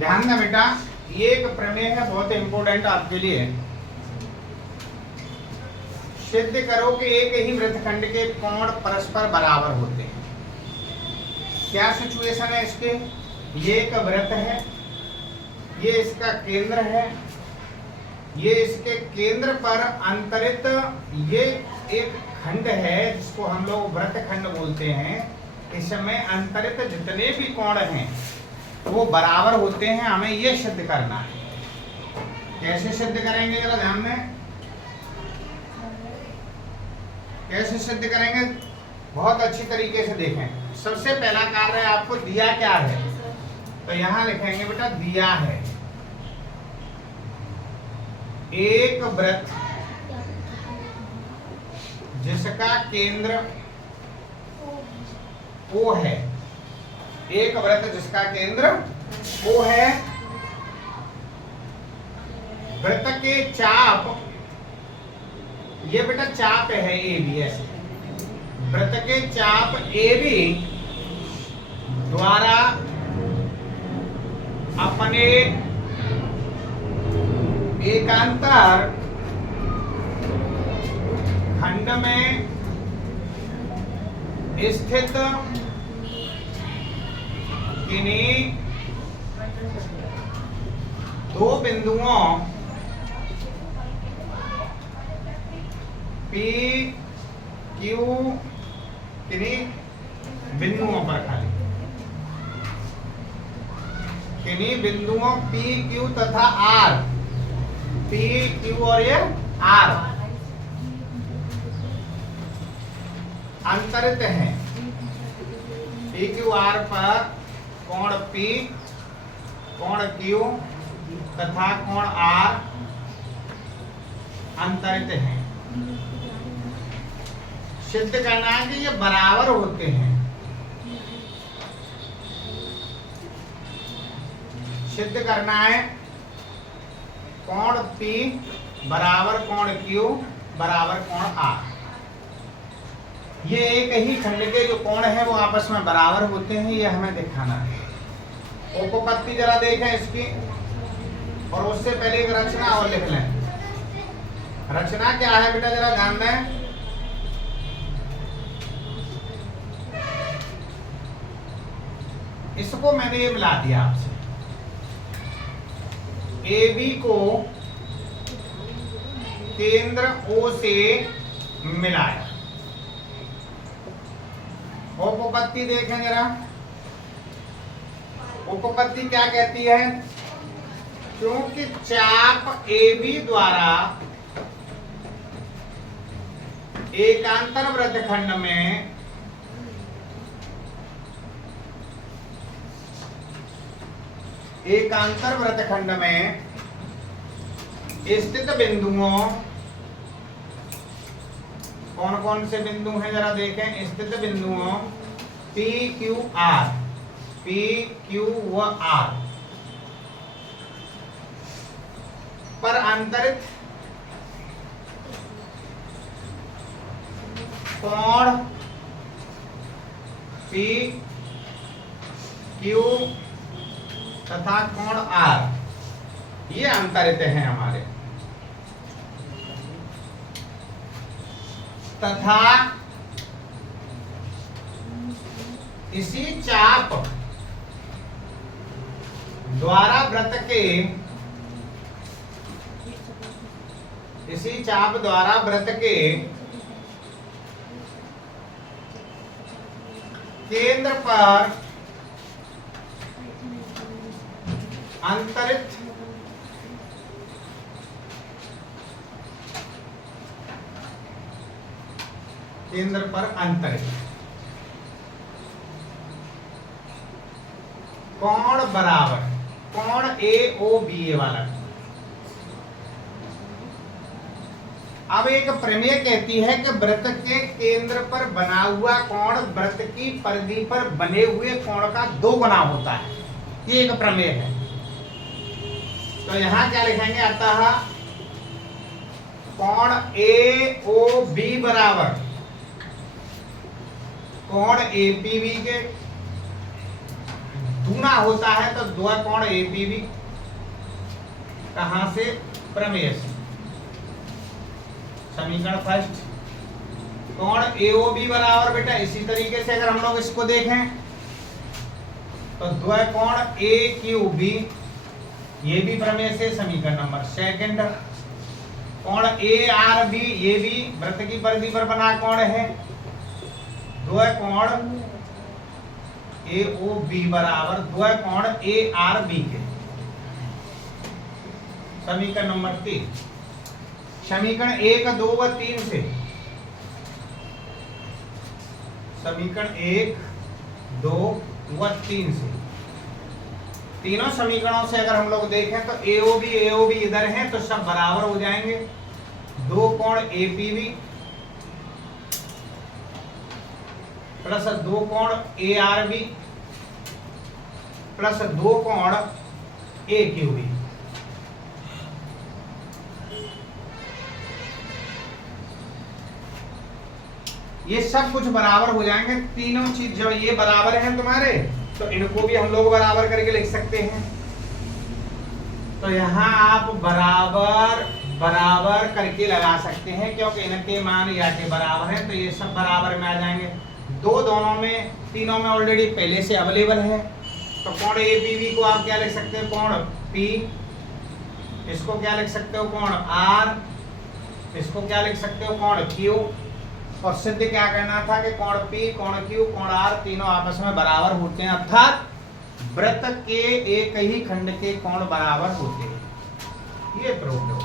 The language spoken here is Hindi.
ध्यान दें बेटा, ये एक प्रमेय है बहुत इंपॉर्टेंट आपके लिए। सिद्ध करो कि एक ही वृत्तखंड के कोण परस्पर बराबर होते हैं। क्या सिचुएशन है इसके? ये एक वृत्त है, ये इसका केंद्र है, ये इसके केंद्र पर अंतरित ये एक खंड है जिसको हम लोग वृत्तखंड बोलते हैं। इसमें अंतरित जितने भी कोण हैं वो बराबर होते हैं। हमें ये सिद्ध करना है। कैसे सिद्ध करेंगे जरा ध्यान दें। कैसे सिद्ध करेंगे? बहुत अच्छी तरीके से देखें। सबसे पहला कार्य आपको दिया क्या है, तो यहां लिखेंगे बेटा दिया है एक वृत्त जिसका केंद्र O है। एक वृत्त जिसका केंद्र O है। वृत्त के चाप, ये बेटा चाप है AB ऐसे। वृत्त के चाप AB द्वारा अपने एकांतर खंड में स्थित किन्हीं दो बिंदुओं P, Q, किन्हीं बिंदुओं पर खाली किन्हीं बिंदुओं P, Q तथा R, P, Q और ये R अंतरित हैं। P, Q, R पर कोण P, कोण Q तथा कोण R अंतरित हैं। सिद्ध करना है कि ये बराबर होते हैं। सिद्ध करना है कोण P बराबर कोण Q बराबर कोण R। ये एक ही खंड के जो कोण है वो आपस में बराबर होते हैं, ये हमें दिखाना है। उपपत्ति जरा देखें इसकी, और उससे पहले एक रचना और लिख लें। रचना क्या है बेटा जरा ध्यान दें। इसको मैंने ये मिला दिया आपसे। AB को केंद्र O से मिलाया। उपपत्ति देखें जरा। उपपत्ति क्या कहती है? क्योंकि चाप AB द्वारा एकांतर वृत्तखंड में स्थित बिंदुओं, कौन कौन से बिंदु हैं जरा देखें। स्थित बिंदुओं P, Q, R, P, Q व R पर अंतरित कोण P, Q तथा कोण R ये अंतरित हैं हमारे। तथा इसी चाप द्वारा वृत्त के केंद्र पर अंतरित कोण बराबर कोण AOBA वाला। अब एक प्रमेय कहती है कि वृत्त के केंद्र पर बना हुआ कोण वृत्त की परिधि पर बने हुए कोण का 2 गुना होता है। ये एक प्रमेय है। तो यहां क्या लिखेंगे? अतः कोण AOB बराबर कोण APB के दूना होता है तो द्वय कोण एपीबी कहां से, प्रमेय से। समीकरण फर्स्ट, कोण एओबी बराबर बेटा इसी तरीके से अगर हम लोग इसको देखें तो द्वय कोण ए क्यू बी, ये भी प्रमेय से। समीकरण नंबर सेकंड, कोण ए आर बी, ये भी वृत्त की परिधि पर बना कोण है। द्वय कोण ए ओ बी बराबर द्वय कोण ए आर बी के। समीकरण नंबर 3, समीकरण 1, 2 व 3 से, समीकरण 1, 2 व 3 से, तीनों समीकरणों से अगर हम लोग देखें तो एओबी इधर है तो सब बराबर हो जाएंगे। दो कोण एपीबी प्लस दो कोण एआरबी प्लस दो कोण एक्यूबी, ये सब कुछ बराबर हो जाएंगे। तीनों चीज जब ये बराबर हैं तुम्हारे तो इनको भी हम लोग बराबर करके लिख सकते हैं। तो यहाँ आप बराबर बराबर करके लगा सकते हैं क्योंकि इनके मान या के बराबर हैं तो ये सब बराबर में आ जाएंगे। दो दोनों में, तीनों में ऑलरेडी पहले से अवेलेबल है। तो कोण एपीबी को आप क्या लिख सकते हो, कोण पी, इसको क्या लिख सकते हो, कोण आर, इसको क्या लिख सकते हो, कोण क्यू। और सिद्ध क्या करना था कि कोण पी, कोण क्यू, कोण आर तीनों आपस में बराबर होते हैं, अर्थात वृत्त के एक ही खंड के कोण बराबर होते हैं। ये प्रूव हो।